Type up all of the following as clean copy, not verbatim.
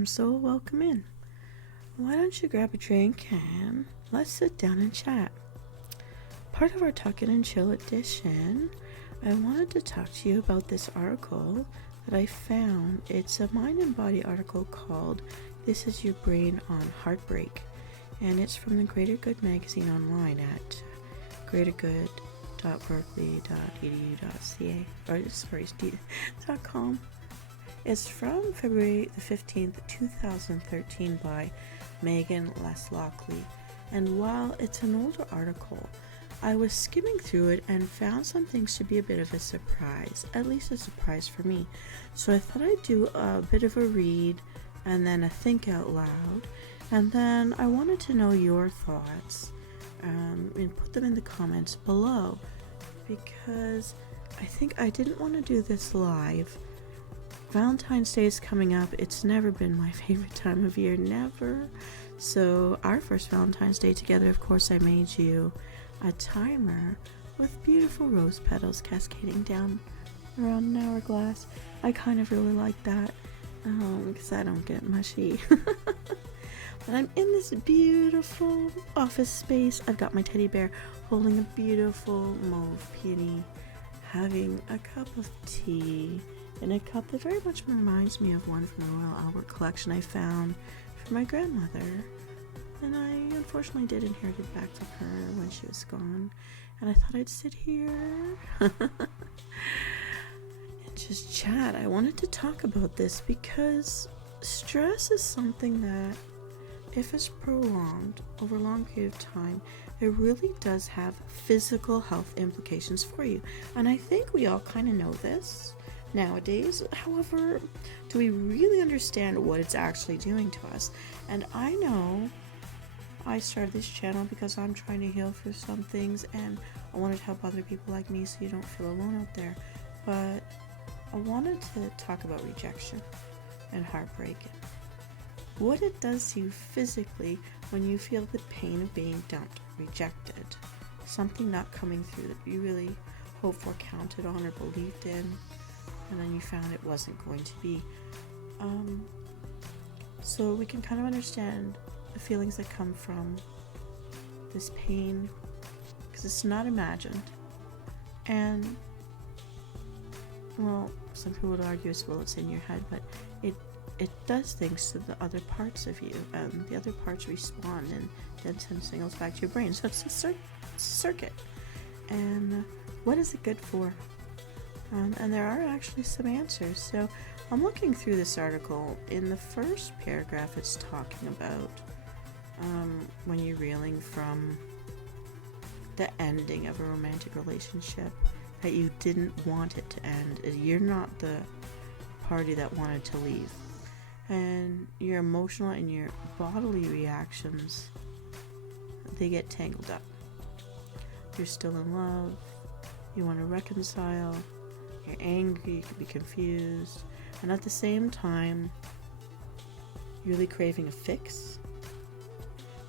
Msoul. Welcome in. Why don't you grab a drink and let's sit down and chat. Part of our Tuck In and Chill edition, I wanted to talk to you about this article that I found. It's a mind and body article called This Is Your Brain on Heartbreak, and it's from the Greater Good magazine online at greatergood.berkeley.edu.ca .com. It's from February the 15th, 2013 by Megan Leslockley, and while it's an older article, I was skimming through it and found some things to be a bit of a surprise, at least a surprise for me. So I thought I'd do a bit of a read and then a think out loud, and then I wanted to know your thoughts and put them in the comments below, because I think I didn't want to do this live. Valentine's Day is coming up. It's never been my favorite time of year, never. So our first Valentine's Day together, of course, I made you a timer with beautiful rose petals cascading down around an hourglass. I kind of really like that because I don't get mushy. But I'm in this beautiful office space. I've got my teddy bear holding a beautiful mauve peony, having a cup of tea in a cup that very much reminds me of one from the Royal Albert collection I found for my grandmother. And I unfortunately did inherit it back from her when she was gone. And I thought I'd sit here and just chat. I wanted to talk about this because stress is something that, if it's prolonged over a long period of time, it really does have physical health implications for you. And I think we all kind of know this nowadays. However, do we really understand what it's actually doing to us? And I know I started this channel because I'm trying to heal for some things, and I wanted to help other people like me so you don't feel alone out there. But I wanted to talk about rejection and heartbreak, and what it does to you physically when you feel the pain of being dumped, rejected, something not coming through that you really hoped for, counted on, or believed in, and then you found it wasn't going to be. So we can kind of understand the feelings that come from this pain, because it's not imagined. And, well, some people would argue as well it's in your head, but it does things to the other parts of you, and the other parts respond and then send signals back to your brain. So it's a circuit. And what is it good for? And there are actually some answers. So I'm looking through this article. In the first paragraph, it's talking about when you're reeling from the ending of a romantic relationship, that you didn't want it to end. You're not the party that wanted to leave. And your emotional and your bodily reactions, they get tangled up. You're still in love. You want to reconcile. You're angry, you could be confused, and at the same time, you're really craving a fix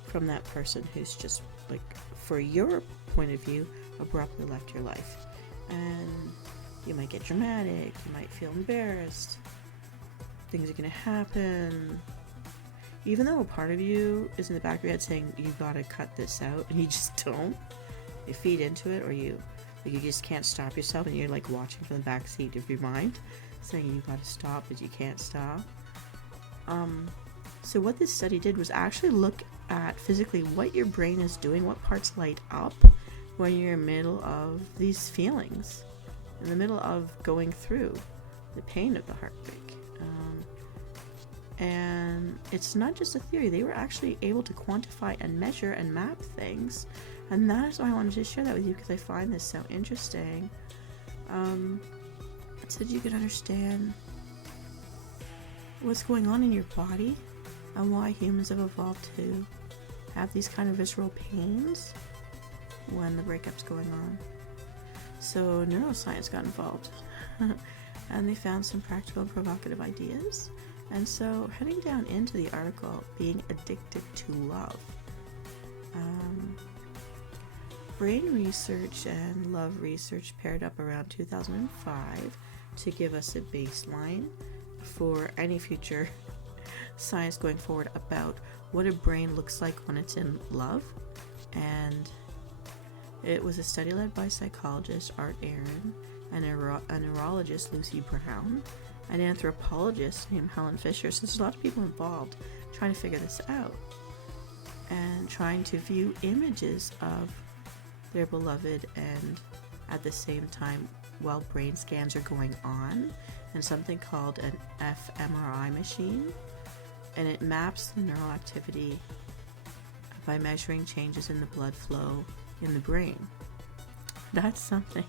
from that person who's just, like, for your point of view, abruptly left your life. And you might get dramatic, you might feel embarrassed, things are going to happen, even though a part of you is in the back of your head saying, you gotta cut this out, and you just don't. You feed into it, or you just can't stop yourself, and you're like watching from the back seat of your mind saying you gotta stop, but you can't stop. So what this study did was actually look at physically what your brain is doing, what parts light up when you're in the middle of these feelings, in the middle of going through the pain of the heartbreak. And it's not just a theory. They were actually able to quantify and measure and map things. And that is why I wanted to share that with you, because I find this so interesting. So that you can understand what's going on in your body and why humans have evolved to have these kind of visceral pains when the breakup's going on. So neuroscience got involved and they found some practical and provocative ideas. And so heading down into the article, being addicted to love. Brain research and love research paired up around 2005 to give us a baseline for any future science going forward about what a brain looks like when it's in love. And it was a study led by psychologist Art Aaron, and a neurologist Lucy Brown, an anthropologist named Helen Fisher. So there's a lot of people involved trying to figure this out and trying to view images of their beloved, and at the same time while brain scans are going on, and something called an fMRI machine, and it maps the neural activity by measuring changes in the blood flow in the brain. That's something.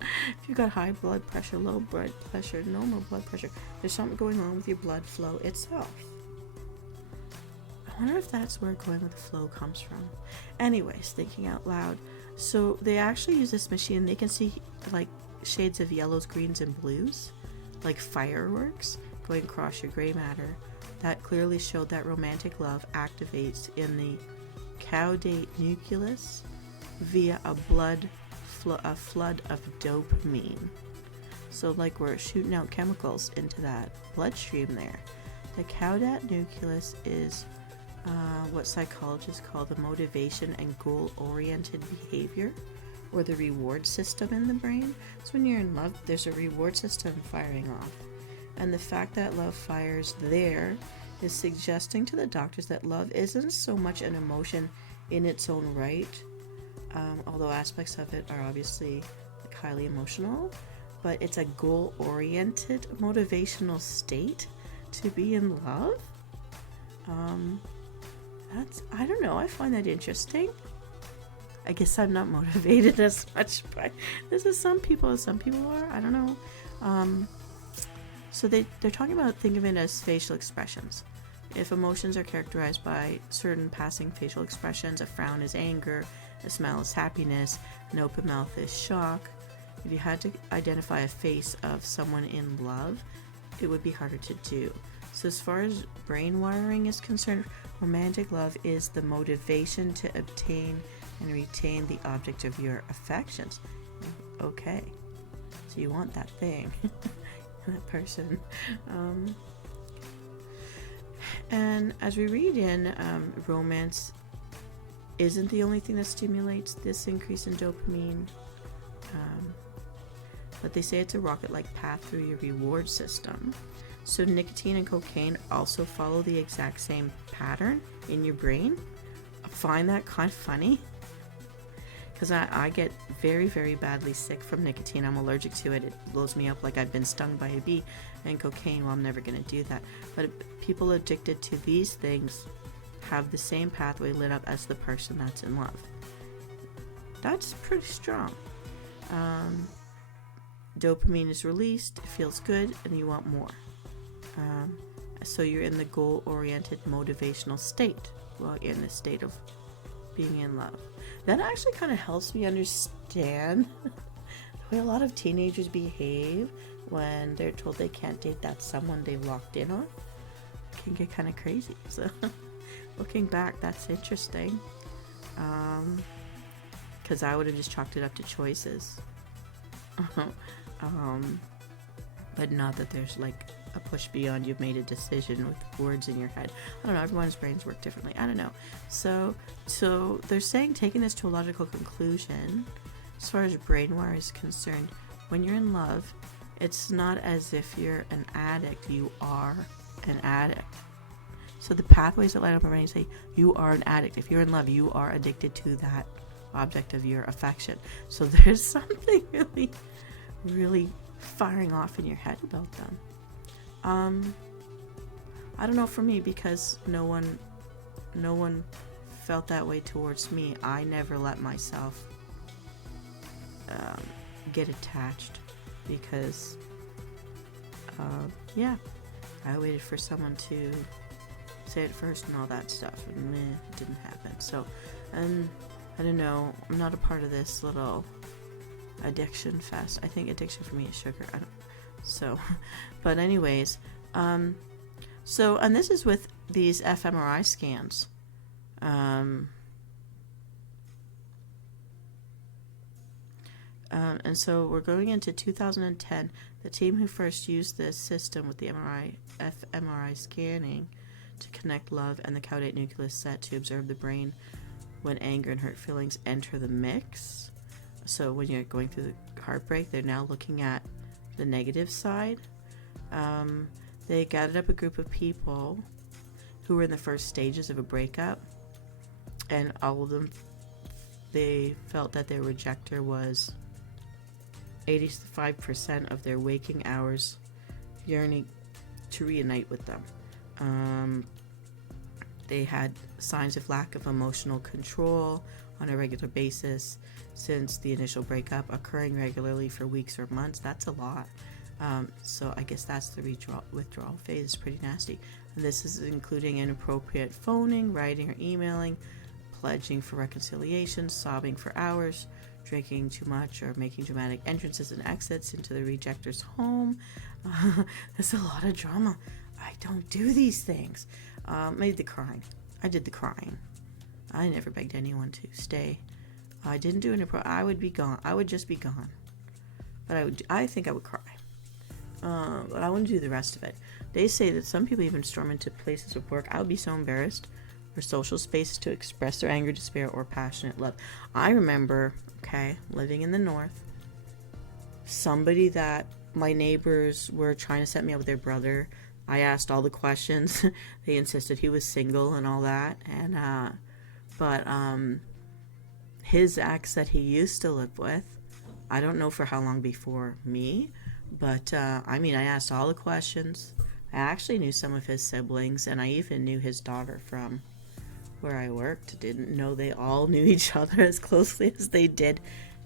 If you've got high blood pressure, low blood pressure, normal blood pressure, there's something going on with your blood flow itself. I wonder if that's where going with the flow comes from. Anyways, thinking out loud. So they actually use this machine. They can see like shades of yellows, greens, and blues, like fireworks going across your gray matter. That clearly showed that romantic love activates in the caudate nucleus via a flood of dopamine. So like we're shooting out chemicals into that bloodstream there. The caudate nucleus is what psychologists call the motivation and goal-oriented behavior, or the reward system in the brain. So when you're in love, there's a reward system firing off. And the fact that love fires there is suggesting to the doctors that love isn't so much an emotion in its own right, although aspects of it are obviously like highly emotional, but it's a goal-oriented motivational state to be in love. I don't know, I find that interesting. I guess I'm not motivated as much by this as some people are. I don't know. So they're talking about, think of it as facial expressions. If emotions are characterized by certain passing facial expressions, a frown is anger, a smile is happiness, an open mouth is shock. If you had to identify a face of someone in love, it would be harder to do. So as far as brain wiring is concerned, romantic love is the motivation to obtain and retain the object of your affections. Okay, so you want that thing, that person. And as we read in, romance isn't the only thing that stimulates this increase in dopamine, but they say it's a rocket-like path through your reward system. So nicotine and cocaine also follow the exact same pattern in your brain. I find that kind of funny, because I get very, very badly sick from nicotine. I'm allergic to it. It blows me up like I've been stung by a bee. And cocaine, well, I'm never going to do that. But people addicted to these things have the same pathway lit up as the person that's in love. That's pretty strong. Dopamine is released, it feels good, and you want more. So you're in the goal-oriented motivational state, well, in the state of being in love. That actually kind of helps me understand the way a lot of teenagers behave when they're told they can't date that someone they've locked in on. It can get kind of crazy. So looking back, that's interesting. Because I would have just chalked it up to choices. But not that there's like a push beyond, you've made a decision with words in your head. I don't know, everyone's brains work differently. I don't know. So they're saying, taking this to a logical conclusion, as far as brain wire is concerned, when you're in love, it's not as if you're an addict, you are an addict. So the pathways that light up our brain say you are an addict. If you're in love, you are addicted to that object of your affection. So there's something really, really firing off in your head about them. I don't know, for me, because no one felt that way towards me. I never let myself get attached, because I waited for someone to say it first and all that stuff, and it didn't happen. So, and I don't know, I'm not a part of this little addiction fest. I think addiction for me is sugar. But anyways, and this is with these fMRI scans. And so we're going into 2010. The team who first used this system with the fMRI scanning to connect love and the caudate nucleus set to observe the brain when anger and hurt feelings enter the mix. So when you're going through the heartbreak, they're now looking at the negative side. They gathered up a group of people who were in the first stages of a breakup, and all of them, they felt that their rejecter was 85% of their waking hours yearning to reunite with them. They had signs of lack of emotional control on a regular basis since the initial breakup, occurring regularly for weeks or months. That's a lot. So I guess that's the withdrawal phase. It's pretty nasty. And this is including inappropriate phoning, writing or emailing, pledging for reconciliation, sobbing for hours, drinking too much, or making dramatic entrances and exits into the rejector's home. There's a lot of drama. I don't do these things. Maybe the crying. I did the crying. I never begged anyone to stay. I didn't do I would be gone. I would just be gone. But I think I would cry. But I wouldn't do the rest of it. They say that some people even storm into places of work. I would be so embarrassed, or social spaces to express their anger, despair, or passionate love. I remember, living in the north, somebody that my neighbors were trying to set me up with their brother. I asked all the questions. They insisted he was single and all that. And but his ex that he used to live with, I don't know for how long before me, but I asked all the questions. I actually knew some of his siblings, and I even knew his daughter from where I worked. Didn't know they all knew each other as closely as they did,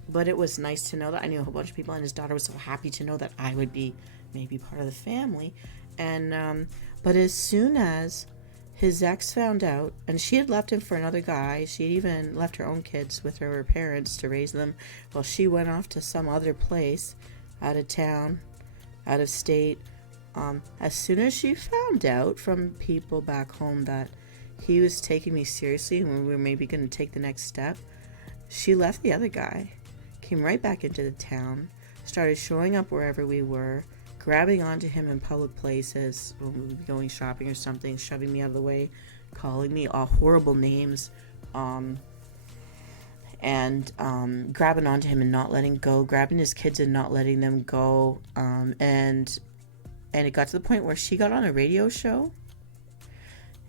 but it was nice to know that I knew a whole bunch of people, and his daughter was so happy to know that I would be maybe part of the family. And but as soon as his ex found out, and she had left him for another guy, she even left her own kids with her parents to raise them while she went off to some other place, out of town, out of state. As soon as she found out from people back home that he was taking me seriously and we were maybe going to take the next step, she left the other guy, came right back into the town, started showing up wherever we were, grabbing onto him in public places when we would be going shopping or something, shoving me out of the way, calling me all horrible names, and grabbing onto him and not letting go, grabbing his kids and not letting them go, and it got to the point where she got on a radio show,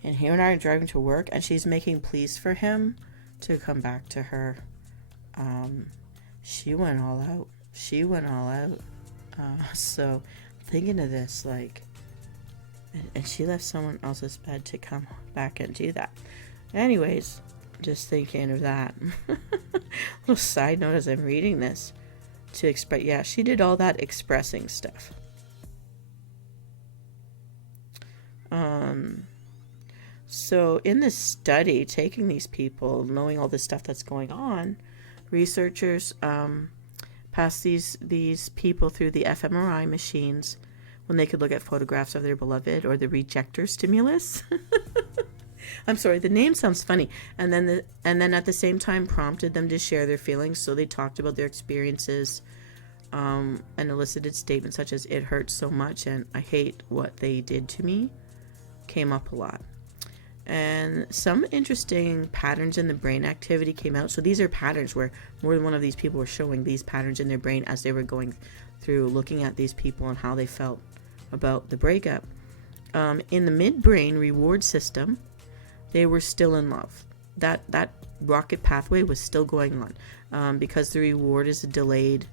and he and I are driving to work, and she's making pleas for him to come back to her. She went all out. So thinking of this, and she left someone else's bed to come back and do that. Anyways, just thinking of that. Little side note as I'm reading this, to express, yeah, she did all that expressing stuff. So in this study, taking these people, knowing all this stuff that's going on, researchers passed these people through the fMRI machines when they could look at photographs of their beloved, or the rejector stimulus. I'm sorry, the name sounds funny. And then at the same time prompted them to share their feelings. So they talked about their experiences, and elicited statements such as "it hurts so much" and "I hate what they did to me" came up a lot. And some interesting patterns in the brain activity came out. So these are patterns where more than one of these people were showing these patterns in their brain as they were going through looking at these people and how they felt about the breakup. In the midbrain reward system, they were still in love. That rocket pathway was still going on, because the reward is delayed.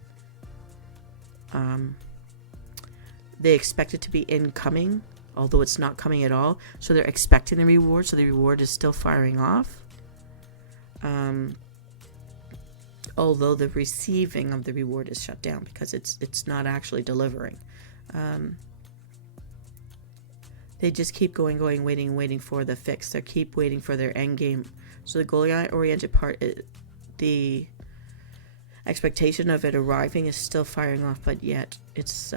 They expect it to be incoming, although it's not coming at all. So they're expecting the reward, so the reward is still firing off. Although the receiving of the reward is shut down because it's not actually delivering. They just keep going, waiting for the fix. They keep waiting for their end game. So the goal-oriented part, the expectation of it arriving is still firing off, but yet it's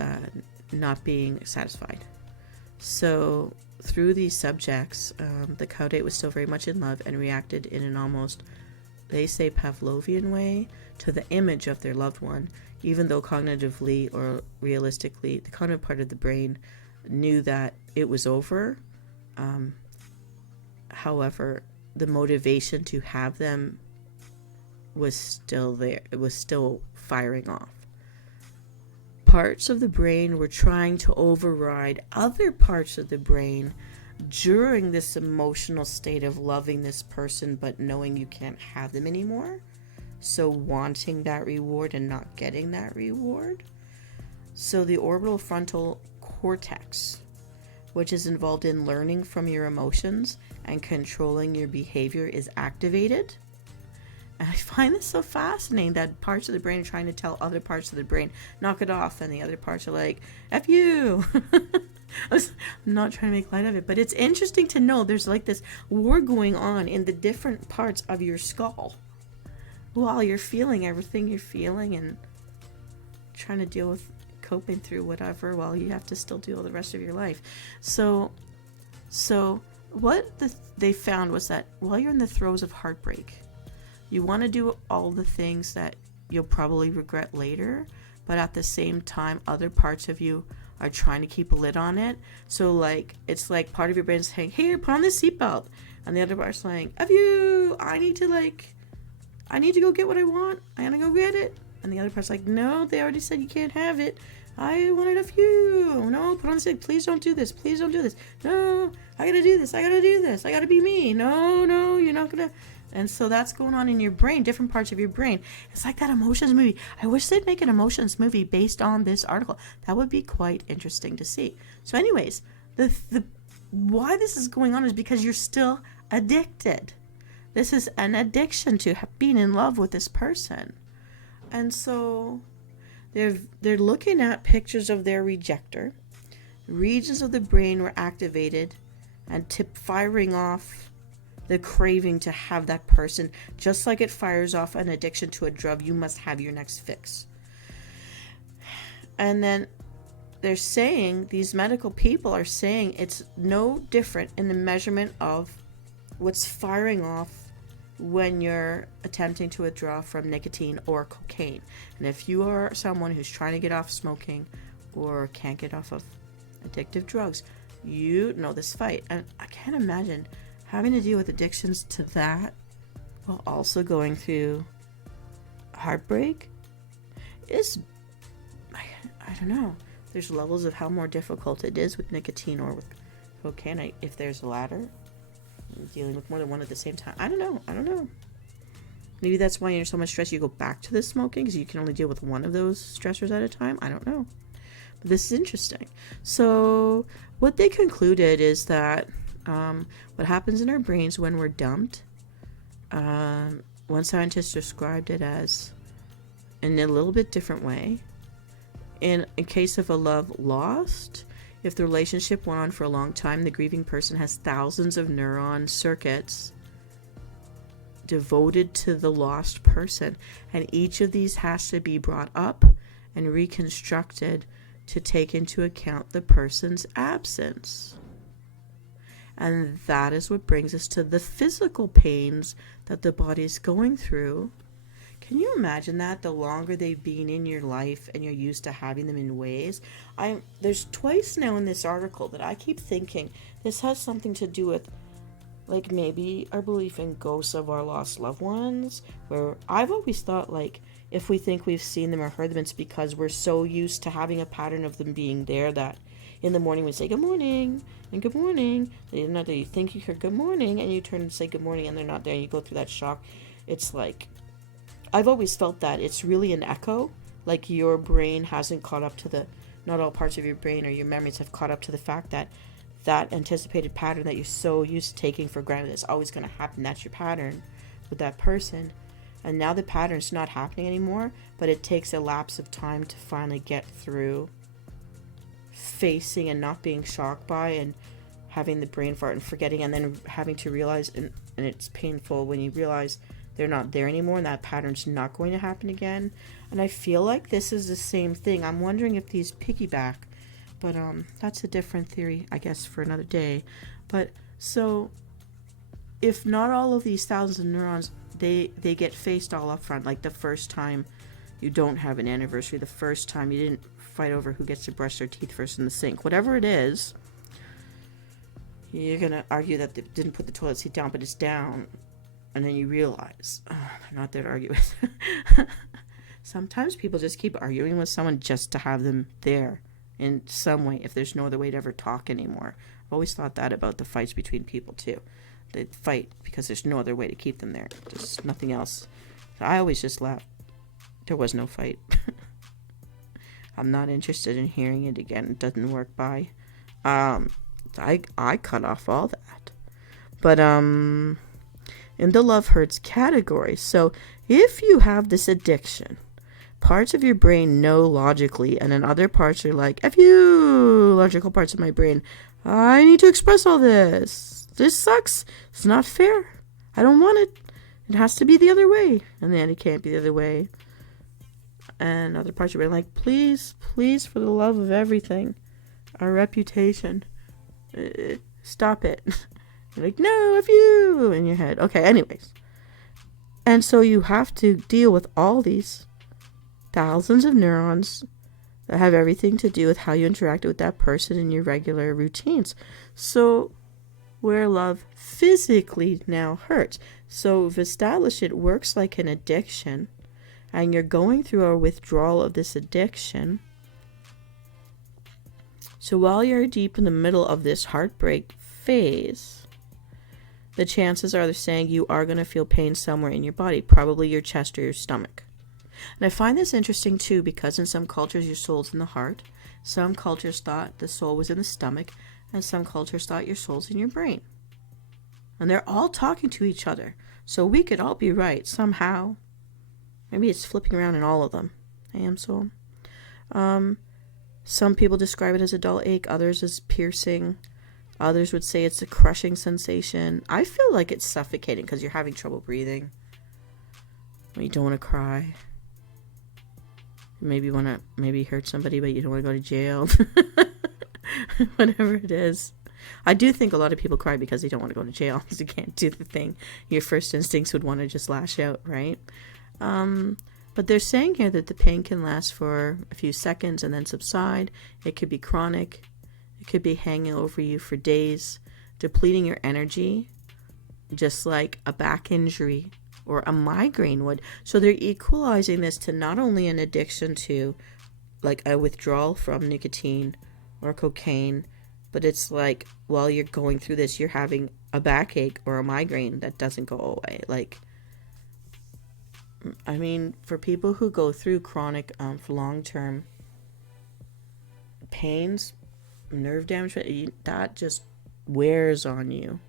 not being satisfied. So through these subjects, the caudate was still very much in love and reacted in an almost, they say, Pavlovian way to the image of their loved one, even though cognitively or realistically, the cognitive part of the brain knew that it was over. However, the motivation to have them was still there. It was still firing off. Parts of the brain were trying to override other parts of the brain during this emotional state of loving this person but knowing you can't have them anymore. So wanting that reward and not getting that reward. So the orbital frontal cortex, which is involved in learning from your emotions and controlling your behavior, is activated. And I find this so fascinating that parts of the brain are trying to tell other parts of the brain, knock it off, and the other parts are like, F you. I'm not trying to make light of it, but it's interesting to know there's like this war going on in the different parts of your skull while you're feeling everything you're feeling and trying to deal with coping through whatever while you have to still deal the rest of your life. So what they found was that while you're in the throes of heartbreak, you want to do all the things that you'll probably regret later, but at the same time, other parts of you are trying to keep a lid on it. So like, it's like part of your brain is saying, here, put on this seatbelt. And the other part's saying, F you, I need to go get what I want. I gotta go get it. And the other part's like, no, they already said you can't have it. I want it of you. No, put on the seat. Please don't do this. Please don't do this. No, I gotta do this. I gotta do this. I gotta be me. No, you're not gonna. And so that's going on in your brain, different parts of your brain. It's like that emotions movie. I wish they'd make an emotions movie based on this article. That would be quite interesting to see. So anyways, the why this is going on is because you're still addicted. This is an addiction to being in love with this person. And so they're looking at pictures of their rejector. Regions of the brain were activated and firing off the craving to have that person, just like it fires off an addiction to a drug. You must have your next fix. And then they're saying, these medical people are saying, it's no different in the measurement of what's firing off when you're attempting to withdraw from nicotine or cocaine. And if you are someone who's trying to get off smoking or can't get off of addictive drugs, you know this fight. And I can't imagine having to deal with addictions to that while also going through heartbreak is, I don't know. There's levels of how more difficult it is with nicotine or with cocaine. If there's a ladder, dealing with more than one at the same time. I don't know. Maybe that's why you're so much stress you go back to the smoking, because you can only deal with one of those stressors at a time. I don't know. But this is interesting. So what they concluded is that what happens in our brains when we're dumped, one scientist described it as, in a little bit different way, in case of a love lost, if the relationship went on for a long time, the grieving person has thousands of neuron circuits devoted to the lost person, and each of these has to be brought up and reconstructed to take into account the person's absence. And that is what brings us to the physical pains that the body is going through. Can you imagine that? The longer they've been in your life and you're used to having them in ways. There's twice now in this article that I keep thinking this has something to do with, like, maybe our belief in ghosts of our lost loved ones, where I've always thought, like, if we think we've seen them or heard them, it's because we're so used to having a pattern of them being there that in the morning we say good morning and good morning. You think you heard good morning and you turn and say good morning and they're not there and you go through that shock. It's like, I've always felt that it's really an echo, like your brain hasn't caught up to not all parts of your brain or your memories have caught up to the fact that that anticipated pattern that you're so used to taking for granted is always going to happen. That's your pattern with that person. And now the pattern's not happening anymore, but it takes a lapse of time to finally get through facing and not being shocked by and having the brain fart and forgetting and then having to realize, and it's painful when you realize they're not there anymore and that pattern's not going to happen again. And I feel like this is the same thing. I'm wondering if these piggyback, but that's a different theory, I guess, for another day. But so if not all of these thousands of neurons, they get faced all up front, like the first time you don't have an anniversary, the first time you didn't fight over who gets to brush their teeth first in the sink, whatever it is, you're going to argue that they didn't put the toilet seat down, but it's down. And then you realize, they're not there to argue with. Sometimes people just keep arguing with someone just to have them there in some way, if there's no other way to ever talk anymore. I've always thought that about the fights between people, too. They fight because there's no other way to keep them there. Just nothing else. I always just laugh. There was no fight. I'm not interested in hearing it again. It doesn't work. Bye. I cut off all that. But, in the love hurts category. So if you have this addiction, parts of your brain know logically, and then other parts are like, F you, logical parts of my brain. I need to express all this. This sucks. It's not fair. I don't want it. It has to be the other way. And then it can't be the other way. And other parts of your brain like, please, please, for the love of everything, our reputation, stop it. You're like, no, F you, in your head. Okay, anyways. And so you have to deal with all these thousands of neurons that have everything to do with how you interact with that person in your regular routines. So where love physically now hurts. So we've established it works like an addiction, and you're going through a withdrawal of this addiction. So while you're deep in the middle of this heartbreak phase, the chances are they're saying you are going to feel pain somewhere in your body, probably your chest or your stomach. And I find this interesting too, because in some cultures your soul's in the heart, some cultures thought the soul was in the stomach, and some cultures thought your soul's in your brain. And they're all talking to each other, so we could all be right somehow. Maybe it's flipping around in all of them. I am soul. Some people describe it as a dull ache, others as piercing. Others would say it's a crushing sensation. I feel like it's suffocating because you're having trouble breathing. You don't want to cry. Maybe you want to hurt somebody, but you don't want to go to jail. Whatever it is. I do think a lot of people cry because they don't want to go to jail, because you can't do the thing. Your first instincts would want to just lash out, right? But they're saying here that the pain can last for a few seconds and then subside. It could be chronic. It could be hanging over you for days, depleting your energy, just like a back injury or a migraine would. So they're equalizing this to not only an addiction to like a withdrawal from nicotine or cocaine, but it's like while you're going through this, you're having a backache or a migraine that doesn't go away. Like, I mean, for people who go through chronic, for long-term pains, nerve damage, that just wears on you.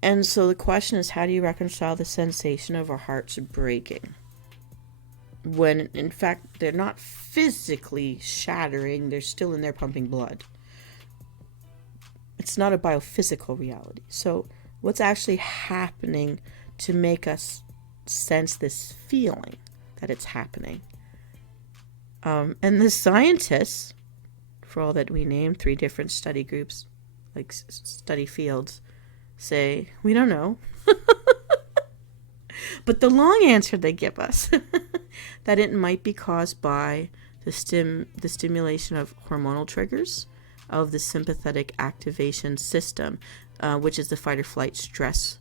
And so the question is, how do you reconcile the sensation of our hearts breaking when in fact they're not physically shattering, they're still in there pumping blood? It's not a biophysical reality. So what's actually happening to make us sense this feeling that it's happening? And the scientists, for all that we named 3 different study groups, like study fields, say, we don't know. But the long answer they give us, that it might be caused by the stimulation of hormonal triggers of the sympathetic activation system, which is the fight or flight stress,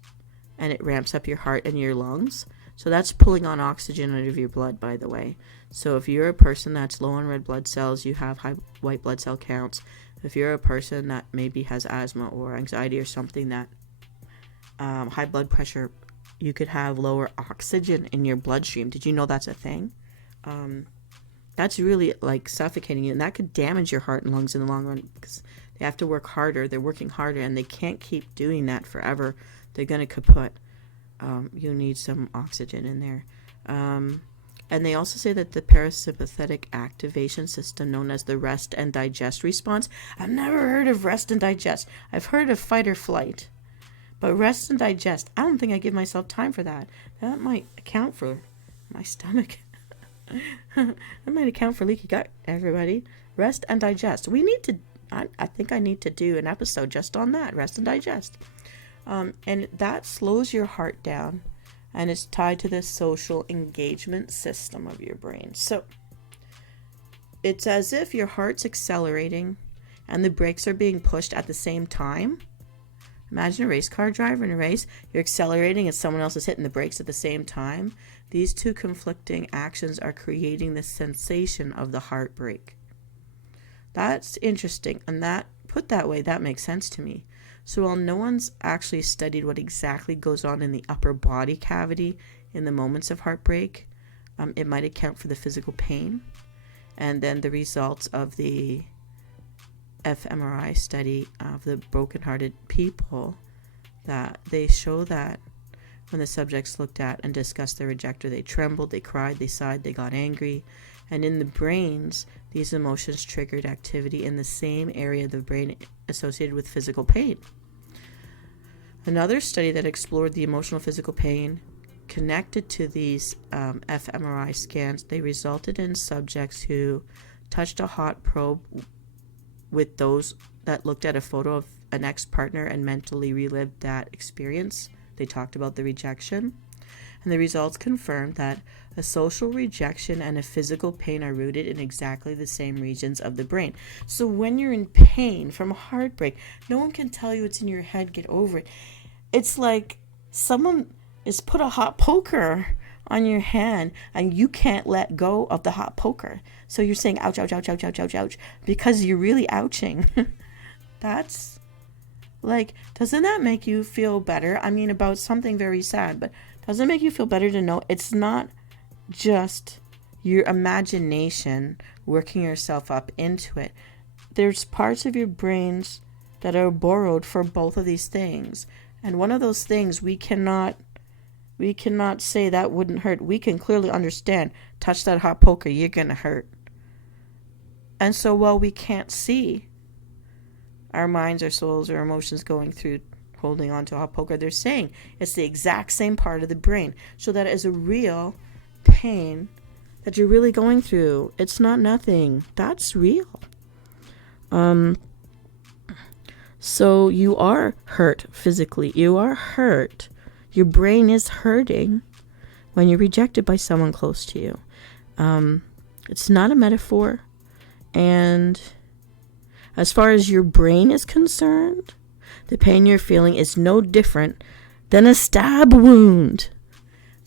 and it ramps up your heart and your lungs. So that's pulling on oxygen out of your blood, by the way. So if you're a person that's low on red blood cells, you have high white blood cell counts. If you're a person that maybe has asthma or anxiety or something that high blood pressure, you could have lower oxygen in your bloodstream. Did you know that's a thing? That's really like suffocating you, and that could damage your heart and lungs in the long run, because they have to work harder. They're working harder, and they can't keep doing that forever. They're going to kaput. You need some oxygen in there. And they also say that the parasympathetic activation system, known as the rest and digest response. I've never heard of rest and digest. I've heard of fight or flight. But rest and digest, I don't think I give myself time for that. That might account for my stomach. That might account for leaky gut, everybody. Rest and digest. We need to, I think I need to do an episode just on that, rest and digest. And that slows your heart down, and it's tied to the social engagement system of your brain. So it's as if your heart's accelerating and the brakes are being pushed at the same time. Imagine a race car driver in a race. You're accelerating and someone else is hitting the brakes at the same time. These two conflicting actions are creating the sensation of the heartbreak. That's interesting, and that, put that way, that makes sense to me. So while no one's actually studied what exactly goes on in the upper body cavity in the moments of heartbreak, it might account for the physical pain. And then the results of the fMRI study of the brokenhearted people, that they show that when the subjects looked at and discussed their rejecter, they trembled, they cried, they sighed, they got angry. And in the brains, these emotions triggered activity in the same area of the brain associated with physical pain. Another study that explored the emotional physical pain connected to these fMRI scans, they resulted in subjects who touched a hot probe with those that looked at a photo of an ex-partner and mentally relived that experience. They talked about the rejection, and the results confirmed that a social rejection and a physical pain are rooted in exactly the same regions of the brain. So when you're in pain from heartbreak, no one can tell you it's in your head, get over it. It's like someone is put a hot poker on your hand and you can't let go of the hot poker. So you're saying ouch, ouch, ouch, ouch, ouch, ouch, ouch, because you're really ouching. That's like, doesn't that make you feel better? I mean, about something very sad, but doesn't it make you feel better to know it's not just your imagination working yourself up into it? There's parts of your brains that are borrowed for both of these things. And one of those things we cannot say that wouldn't hurt. We can clearly understand, touch that hot poker, you're going to hurt. And so while we can't see our minds, our souls, our emotions going through holding on to a hot poker, they're saying it's the exact same part of the brain. So that is a real pain that you're really going through. It's not nothing. That's real. So you are hurt physically. You are hurt. Your brain is hurting when you're rejected by someone close to you. It's not a metaphor. And as far as your brain is concerned, the pain you're feeling is no different than a stab wound.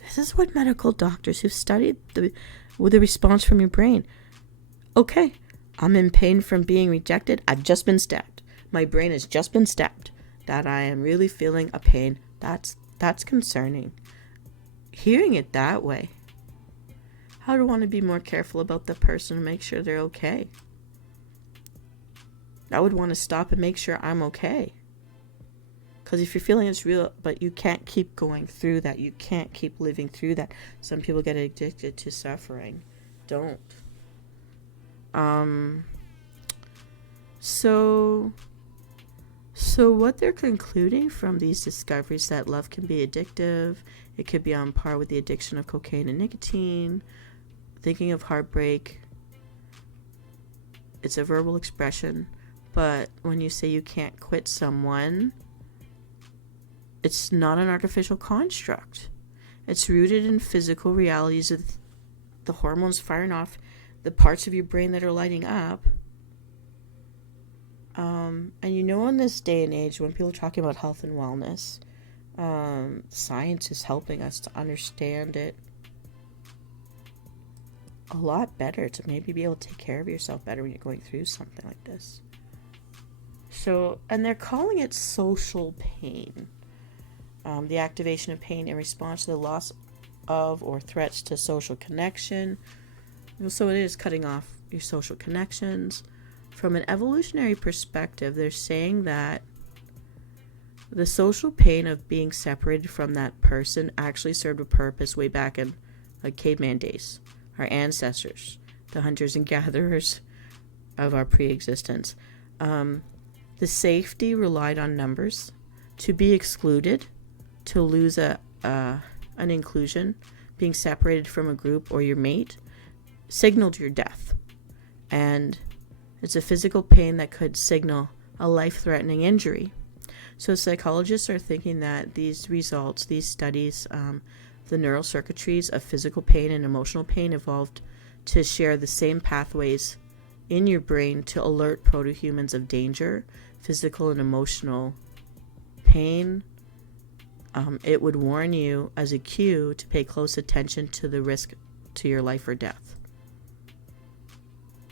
This is what medical doctors who've studied the response from your brain. Okay, I'm in pain from being rejected. I've just been stabbed. My brain has just been stabbed. That I am really feeling a pain. That's concerning. Hearing it that way, I would want to be more careful about the person and make sure they're okay. I would want to stop and make sure I'm okay. Because if you're feeling it's real, but you can't keep going through that, you can't keep living through that. Some people get addicted to suffering. Don't. So what they're concluding from these discoveries, that love can be addictive. It could be on par with the addiction of cocaine and nicotine. Thinking of heartbreak, it's a verbal expression. But when you say you can't quit someone, it's not an artificial construct. It's rooted in physical realities of the hormones firing off, the parts of your brain that are lighting up. And you know, in this day and age, when people are talking about health and wellness, science is helping us to understand it a lot better, to maybe be able to take care of yourself better when you're going through something like this. So, and they're calling it social pain. The activation of pain in response to the loss of or threats to social connection. So it is cutting off your social connections. From an evolutionary perspective, they're saying that the social pain of being separated from that person actually served a purpose way back in like caveman days. Our ancestors, the hunters and gatherers of our pre-existence. The safety relied on numbers. To be excluded, to lose an inclusion, being separated from a group or your mate, signaled your death. And it's a physical pain that could signal a life-threatening injury. So psychologists are thinking that these results, these studies, the neural circuitries of physical pain and emotional pain evolved to share the same pathways in your brain to alert proto-humans of danger, physical and emotional pain. It would warn you as a cue to pay close attention to the risk to your life or death.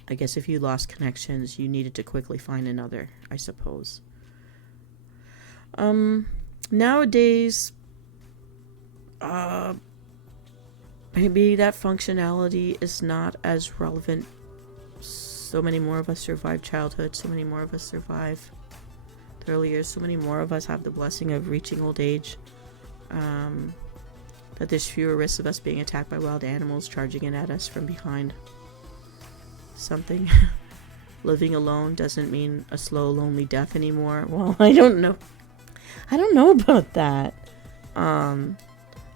I guess if you lost connections, you needed to quickly find another, I suppose. Nowadays, maybe that functionality is not as relevant. So many more of us survive childhood, so many more of us survive the early years, so many more of us have the blessing of reaching old age, that there's fewer risks of us being attacked by wild animals charging in at us from behind something. Living alone doesn't mean a slow, lonely death anymore. Well, I don't know about that.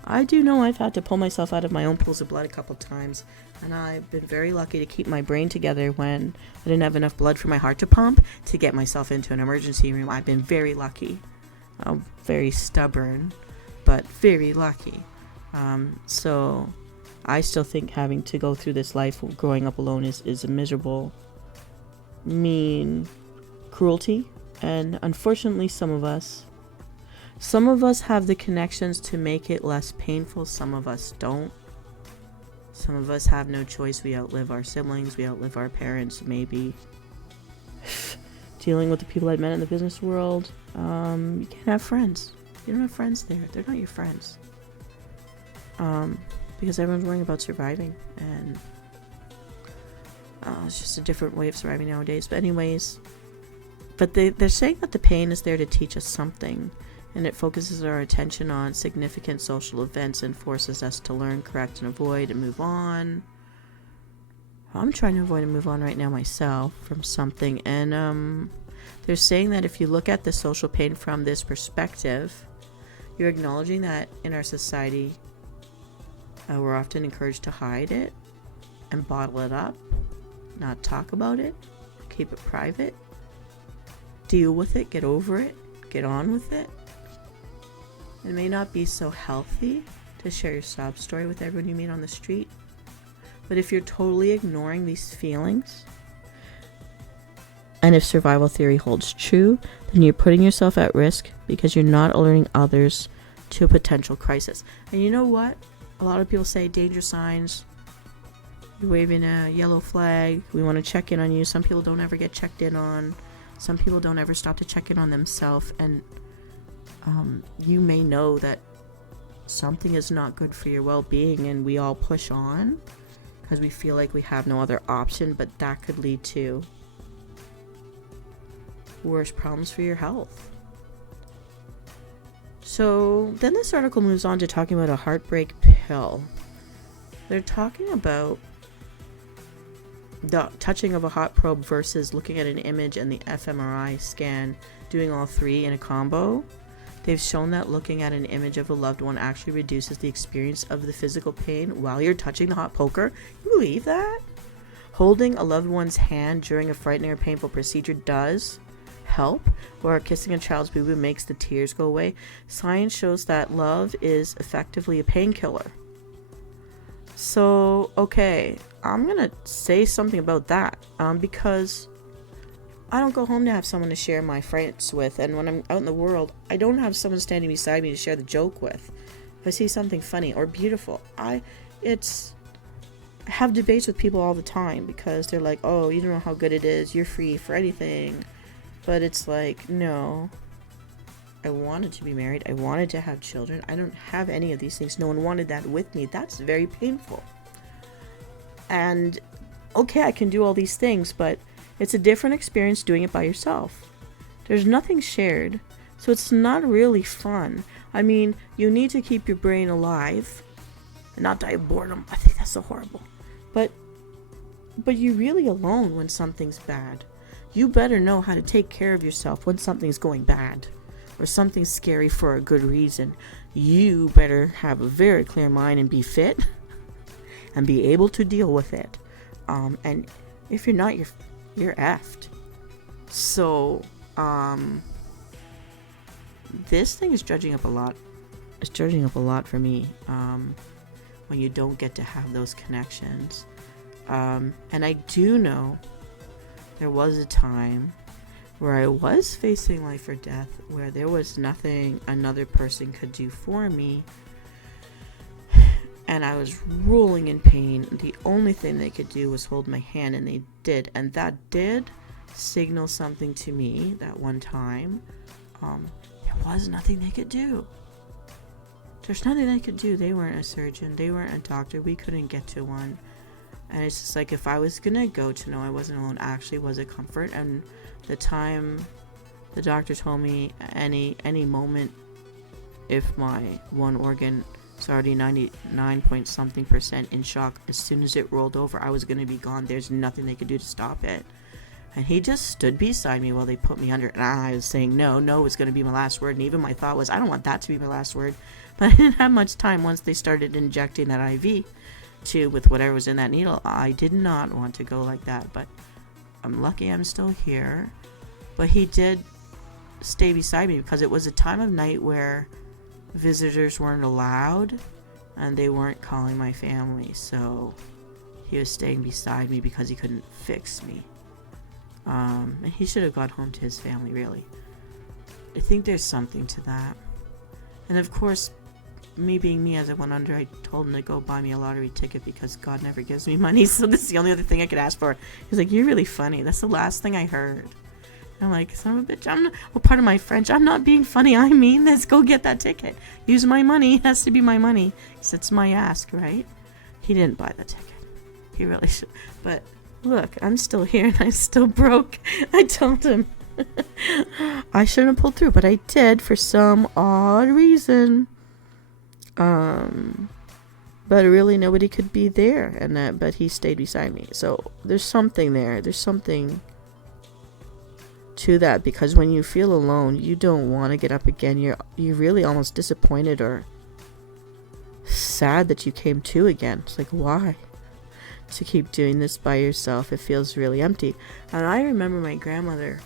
I do know I've had to pull myself out of my own pools of blood a couple times, and I've been very lucky to keep my brain together when I didn't have enough blood for my heart to pump to get myself into an emergency room. I've been very lucky. I'm very stubborn, but very lucky. So I still think having to go through this life growing up alone is a miserable, mean cruelty, and unfortunately some of us have the connections to make it less painful. Some of us don't. Some of us have no choice. We outlive our siblings. We outlive our parents, maybe. Dealing with the people I've met in the business world. You can't have friends. You don't have friends there. They're not your friends. Because everyone's worrying about surviving. And it's just a different way of surviving nowadays. But anyways. But they're saying that the pain is there to teach us something. And it focuses our attention on significant social events and forces us to learn, correct, and avoid and move on. I'm trying to avoid and move on right now myself from something. And they're saying that if you look at the social pain from this perspective, you're acknowledging that in our society, we're often encouraged to hide it and bottle it up, not talk about it, keep it private, deal with it, get over it, get on with it. It may not be so healthy to share your sob story with everyone you meet on the street, but if you're totally ignoring these feelings, and if survival theory holds true, then you're putting yourself at risk because you're not alerting others to a potential crisis. And you know what? A lot of people say danger signs, you're waving a yellow flag, we want to check in on you. Some people don't ever get checked in on. Some people don't ever stop to check in on themselves. And you may know that something is not good for your well-being, and we all push on because we feel like we have no other option, but that could lead to worse problems for your health. So then this article moves on to talking about a heartbreak pill. They're talking about the touching of a hot probe versus looking at an image and the fMRI scan, doing all three in a combo. They've shown that looking at an image of a loved one actually reduces the experience of the physical pain while you're touching the hot poker. You believe that? Holding a loved one's hand during a frightening or painful procedure does help, or kissing a child's boob makes the tears go away. Science shows that love is effectively a painkiller. So, okay, I'm gonna say something about that, because I don't go home to have someone to share my frights with, and when I'm out in the world, I don't have someone standing beside me to share the joke with. If I see something funny or beautiful, I have debates with people all the time because they're like, oh, you don't know how good it is, you're free for anything. But it's like, no, I wanted to be married, I wanted to have children, I don't have any of these things, no one wanted that with me. That's very painful. And okay, I can do all these things, but it's a different experience doing it by yourself. There's nothing shared, so it's not really fun. I mean, you need to keep your brain alive and not die of boredom. I think that's so horrible. But you're really alone when something's bad. You better know how to take care of yourself when something's going bad or something's scary for a good reason. You better have a very clear mind and be fit and be able to deal with it. And if you're not, you're effed. So, this thing is judging up a lot. It's judging up a lot for me, when you don't get to have those connections. And I do know there was a time where I was facing life or death, where there was nothing another person could do for me, and I was rolling in pain. The only thing they could do was hold my hand, and they did, and that did signal something to me that one time. There was nothing they could do. There's nothing they could do. They weren't a surgeon. They weren't a doctor. We couldn't get to one. And it's just like, if I was gonna go to know I wasn't alone, actually was a comfort. And the time the doctor told me any moment, if my one organ is already 99 point something% in shock, as soon as it rolled over, I was gonna be gone. There's nothing they could do to stop it. And he just stood beside me while they put me under. And I was saying, no was going to be my last word. And even my thought was, I don't want that to be my last word. But I didn't have much time once they started injecting that IV with whatever was in that needle. I did not want to go like that. But I'm lucky I'm still here. But he did stay beside me, because it was a time of night where visitors weren't allowed. And they weren't calling my family. So he was staying beside me because he couldn't fix me. And he should have gone home to his family, really. I think there's something to that. And of course, me being me, as I went under, I told him to go buy me a lottery ticket, because God never gives me money, so this is the only other thing I could ask for. He's like, you're really funny. That's the last thing I heard. I'm like, son of a bitch, I'm not, well, part of my French, I'm not being funny, I mean, let's go get that ticket. Use my money, it has to be my money. Because it's my ask, right? He didn't buy the ticket. He really should. But look, I'm still here and I'm still broke. I told him I shouldn't have pulled through, but I did for some odd reason. But really nobody could be there, and but he stayed beside me. So there's something there. There's something to that, because when you feel alone, you don't want to get up again. You're really almost disappointed or sad that you came to again. It's like, why? To keep doing this by yourself, it feels really empty. And I remember my grandmother,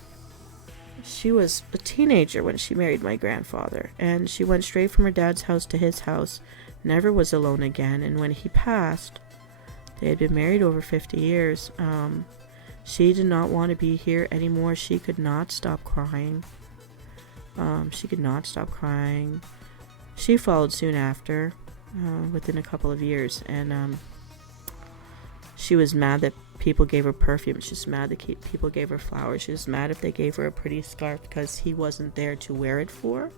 she was a teenager when she married my grandfather, and she went straight from her dad's house to his house, never was alone again. And when he passed, they had been married over 50 years. She did not want to be here anymore. She could not stop crying. She followed soon after, within a couple of years, and she was mad that people gave her perfume. She was mad that people gave her flowers. She was mad if they gave her a pretty scarf, because he wasn't there to wear it for.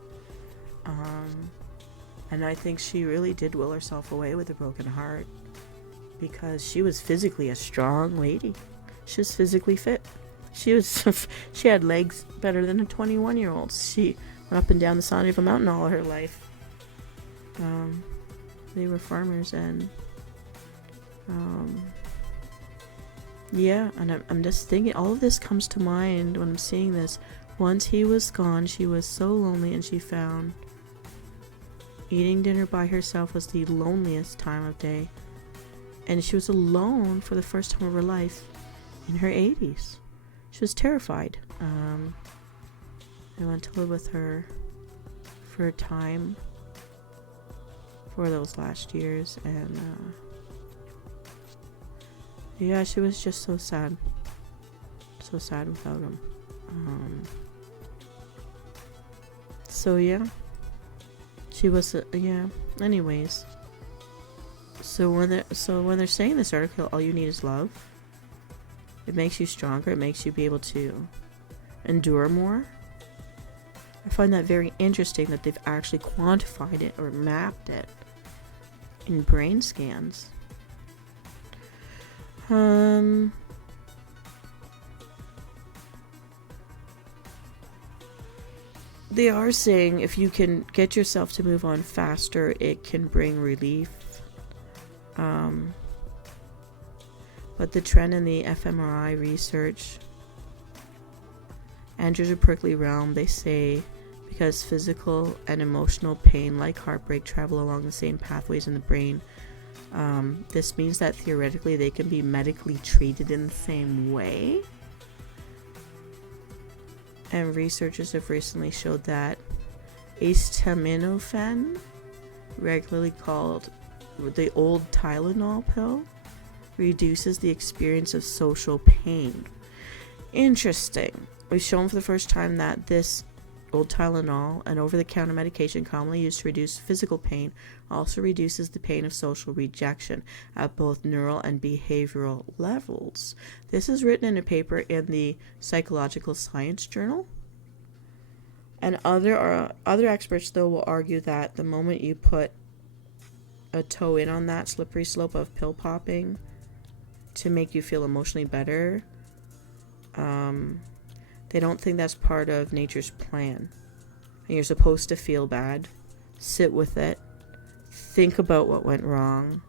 And I think she really did will herself away with a broken heart, because she was physically a strong lady. She was physically fit. She had legs better than a 21-year-old. She went up and down the side of a mountain all her life. They were farmers, and yeah, and I'm just thinking, all of this comes to mind when I'm seeing this. Once he was gone, she was so lonely, and she found eating dinner by herself was the loneliest time of day. And she was alone for the first time of her life in her 80s. She was terrified. I went to live with her for a time for those last years, and yeah, she was just so sad without him. So yeah, she was yeah. Anyways, so when they're saying this article, all you need is love. It makes you stronger. It makes you be able to endure more. I find that very interesting that they've actually quantified it or mapped it in brain scans. They are saying if you can get yourself to move on faster, it can bring relief. But the trend in the fMRI research enters a prickly realm. They say because physical and emotional pain, like heartbreak, travel along the same pathways in the brain. This means that theoretically they can be medically treated in the same way. And researchers have recently showed that acetaminophen, regularly called the old Tylenol pill, reduces the experience of social pain. Interesting. We've shown for the first time that this old Tylenol, an over-the-counter medication commonly used to reduce physical pain, also reduces the pain of social rejection at both neural and behavioral levels. This is written in a paper in the Psychological Science Journal. And other experts, though, will argue that the moment you put a toe in on that slippery slope of pill popping to make you feel emotionally better, they don't think that's part of nature's plan. And you're supposed to feel bad, sit with it, think about what went wrong.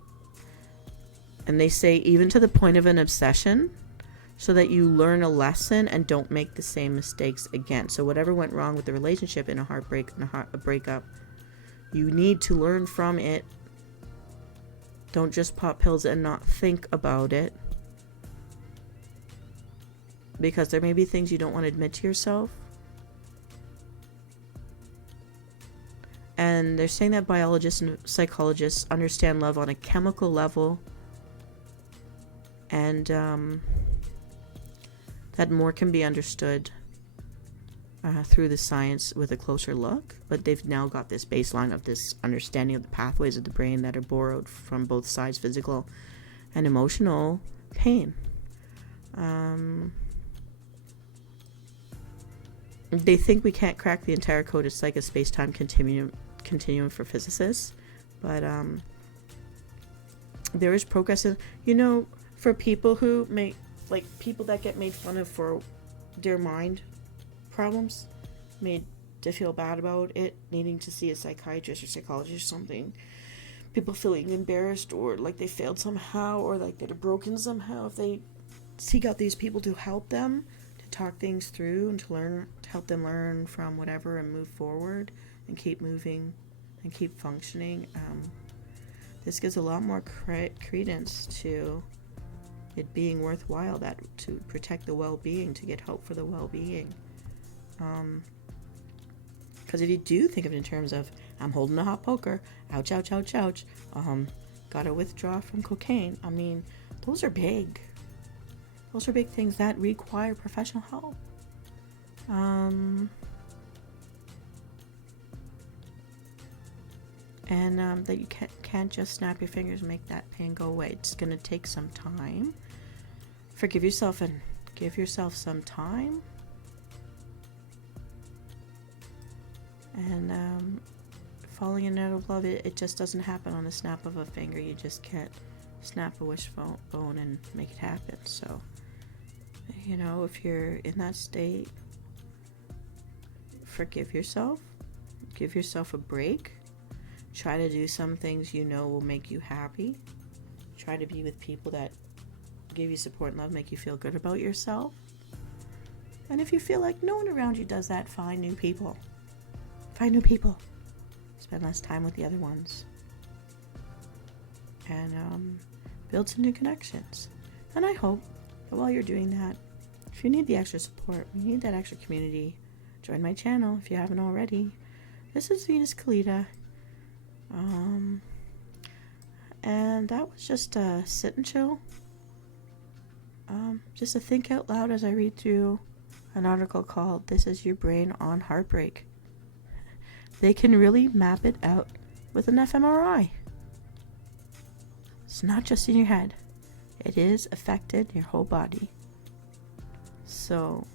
And they say even to the point of an obsession, so that you learn a lesson and don't make the same mistakes again. So whatever went wrong with the relationship in a heartbreak, in a breakup, you need to learn from it. Don't just pop pills and not think about it. Because there may be things you don't want to admit to yourself. And they're saying that biologists and psychologists understand love on a chemical level. And that more can be understood through the science with a closer look. But they've now got this baseline of this understanding of the pathways of the brain that are borrowed from both sides, physical and emotional pain. They think we can't crack the entire code. It's like a space-time continuum for physicists. But there is progress in, for people who make, like, people that get made fun of for their mind problems, made to feel bad about it, needing to see a psychiatrist or psychologist or something, people feeling embarrassed or like they failed somehow or like they're broken somehow, if they seek out these people to help them, to talk things through and to help them learn from whatever and move forward and keep moving and keep functioning, this gives a lot more credence to it being worthwhile, that to protect the well-being, to get help for the well-being. Because if you do think of it in terms of, I'm holding a hot poker, ouch, ouch, ouch, ouch, gotta withdraw from cocaine, I mean, those are big. Those are big things that require professional help. And that you can't just snap your fingers and make that pain go away. It's going to take some time. Forgive yourself and give yourself some time. And falling in out of love, it just doesn't happen on the snap of a finger. You just can't snap a wishbone and make it happen. So, if you're in that state, forgive yourself. Give yourself a break. Try to do some things will make you happy. Try to be with people that give you support and love, make you feel good about yourself. And if you feel like no one around you does that, find new people. Find new people. Spend less time with the other ones. And build some new connections. And I hope that while you're doing that, if you need the extra support, you need that extra community, join my channel if you haven't already. This is Venus Callida. And that was just a sit and chill. Just a think out loud as I read through an article called "This is Your Brain on Heartbreak." They can really map it out with an fMRI. It's not just in your head. It is affected your whole body. So,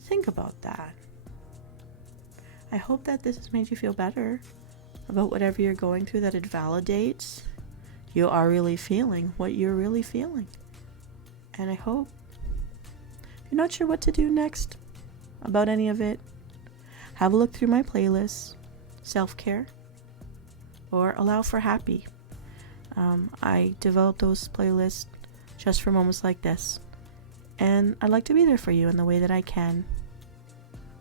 think about that. I hope that this has made you feel better about whatever you're going through, that it validates you are really feeling what you're really feeling. And I hope, if you're not sure what to do next about any of it, have a look through my playlist, Self-Care or Allow for Happy. I developed those playlists just for moments like this. And I'd like to be there for you in the way that I can.